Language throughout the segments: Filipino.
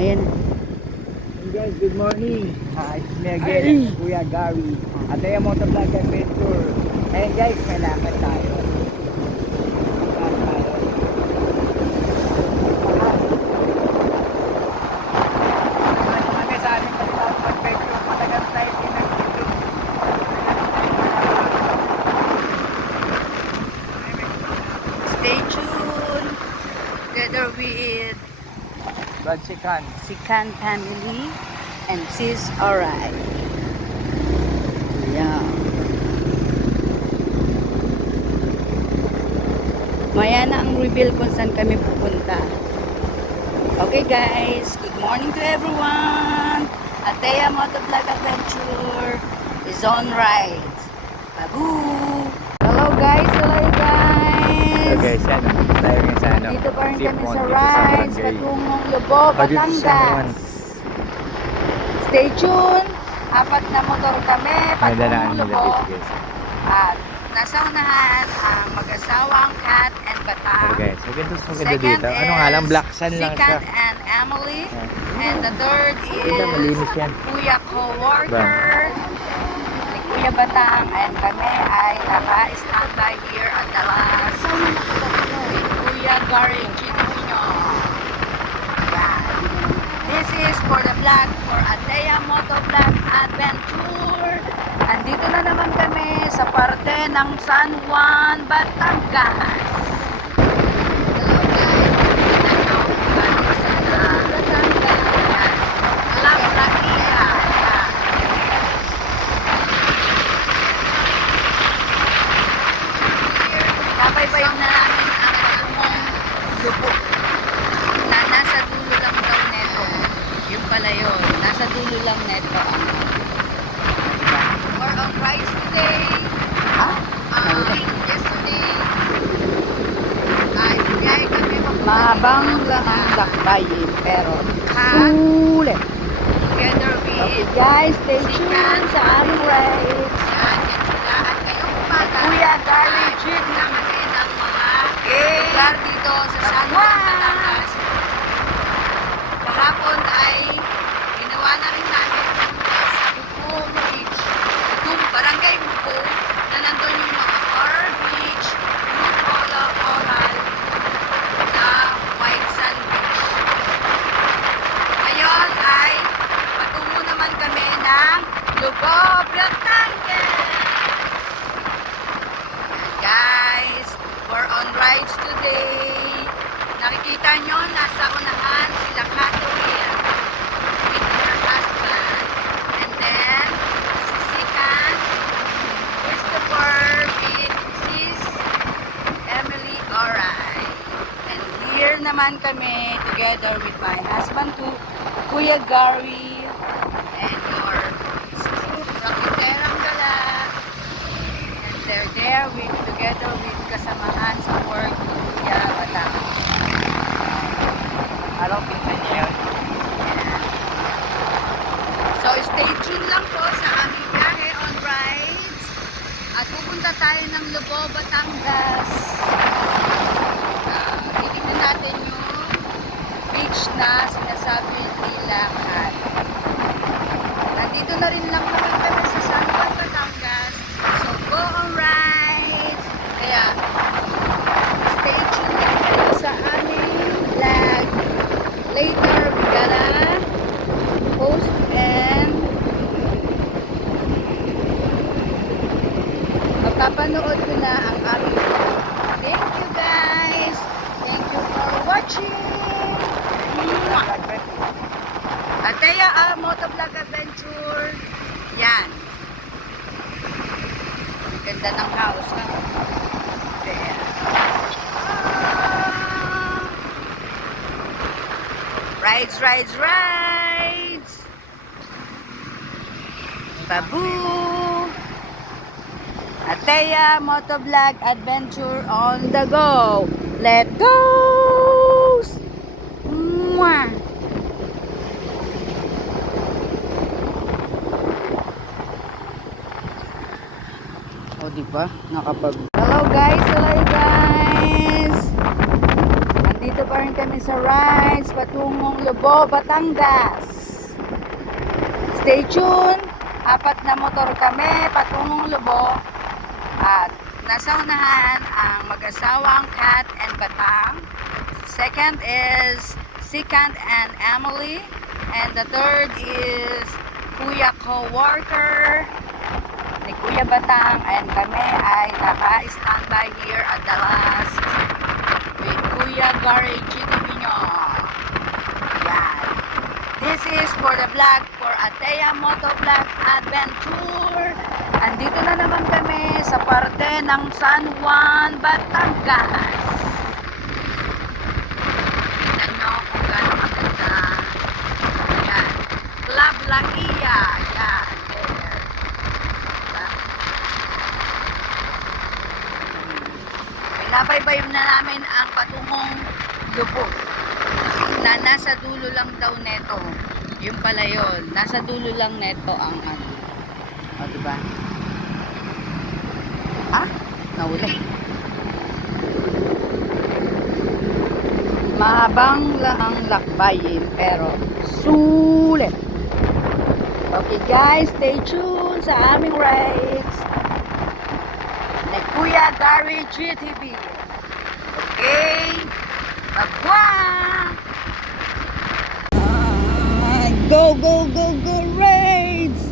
Ayan. Hey guys, good morning. It's me again, Kuya Gary. At ay Motovlog Adventure. And guys, may lakad tayo. Lakad tayo. Kami sa aming Motovlog Adventure. Matagal tayo pinag-video. Stay tuned together with Badsikan. Sikan family and Sis Alright. Yeah. Maya na ang reveal kung saan kami pupunta. Okay guys, good morning to everyone. Atea Motovlog Adventure is on ride. Babu! Hello guys, hello guys. So guys, yan. Tayo ngayon sa ano. Dito pa rin kami Sipon, sa dito rides, barangay. patungong Lobo, Dito sa Batangas. Stay tuned. 4 na motor kami, May dadaan patungong nila Lobo. dito guys. At nasa unahan ang mag-asawang Kat and So Batang. guys, maganda Second dito. Ano nga lang, black sun lang siya. Sikat and Emily. And the third Ganda, is malinis yan. Kuya Co-worker. Ni Kuya Batang. And kami ay naka-standby here at the last. Kuya Gary Chitino. This is for the vlog for Atea Motovlog Adventure. Andito na naman kami sa parte ng San Juan, Batangas. Kapaypayin na namin ang patungong lubog na nasa dulo lang daw neto. Yung pala yun, nasa dulo lang neto. We're on rides today. Yesterday, ay bigay kami Mahabang lang ang lakbayin, pero sulit. Okay Together with guys, stay tuned sa aming rides. Kuya Gary Chitino. Lugar dito sa San Juan, Batangas. Kahapon ay ginawa na rin namin sa Bukong Beach. Yung barangay Bukong na nandun yung mga car beach, blue coral, na white sand beach. Ngayon ay patungo naman kami ng Lugob, Batangas. Guys, we're on rides today. Nakikita nyo, nasa unahan sila Catherine with her husband. And then, si Sikan, Christopher with sis Emily Oray. And here naman kami together with my husband too, Kuya Gary, and your Rakiterang Gala. And they're there with together with kasamahan sa work, Kuya Batang. Araw pinsan niya yun. So stay tuned lang po sa aming biyahe on rides. At pupunta tayo ng Lobo, Batangas. Titignan natin yung beach na sinasabi nila Kat. Nandito na rin lang naman kami sa San Juan, Batangas. So go on rides. Kaya stay tuned lang po sa aming vlog. Later, we gonna post and mapapanood ko na ang aming vlog. Thank you guys. Thank you for watching. Atea Motovlog Adventure. Yan. Ang ganda ng house. Ha? There. Rides, rides, rides! Babu! Atea Motovlog Adventure on the go! Let go! Mwah! O, diba? Nakapag... Hello guys! Hello guys! Nandito pa rin kami sa rides patungong Lobo, Batangas. Stay tuned. 4 na motor kami patungong Lobo. At nasa unahan ang mag-asawang Kat and Batang. Second is Sikant and Emily. And the third is Kuya co-worker ni Kuya Batang. And kami ay naka-standby here at the last with Kuya Gary GTV nyo. Yan. This is for the vlog for Atea Motovlog Adventure. Andito na naman kami sa parte ng San Juan, Batangas. Tignan nyo kung gano'ng maganda. Yan. Club La Ia. Yan. There. Diba? Pinabaybayin na namin ang patungong Lobo. Na nasa dulo lang daw neto. Yung pala yun. Nasa dulo lang neto ang ano. O, diba? Ah, nahuli. Mahabang lang ang lakbayin, pero sulit. Okay guys, stay tuned sa aming rides ni Kuya Gary GTV. Okay? Bye-bye! Go, go, go, go, rides!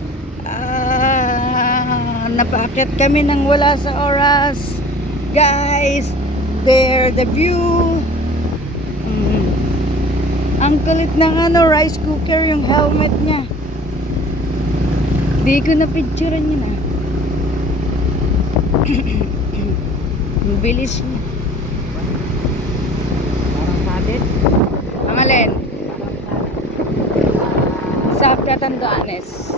Napaakyat kami nang wala sa oras. Guys, there, the view. Ang kulit ng rice cooker, yung helmet niya. Di ko na-picturean yun Ang bilis niya. Parang sabit. Ang alin? Sa Catanduanes.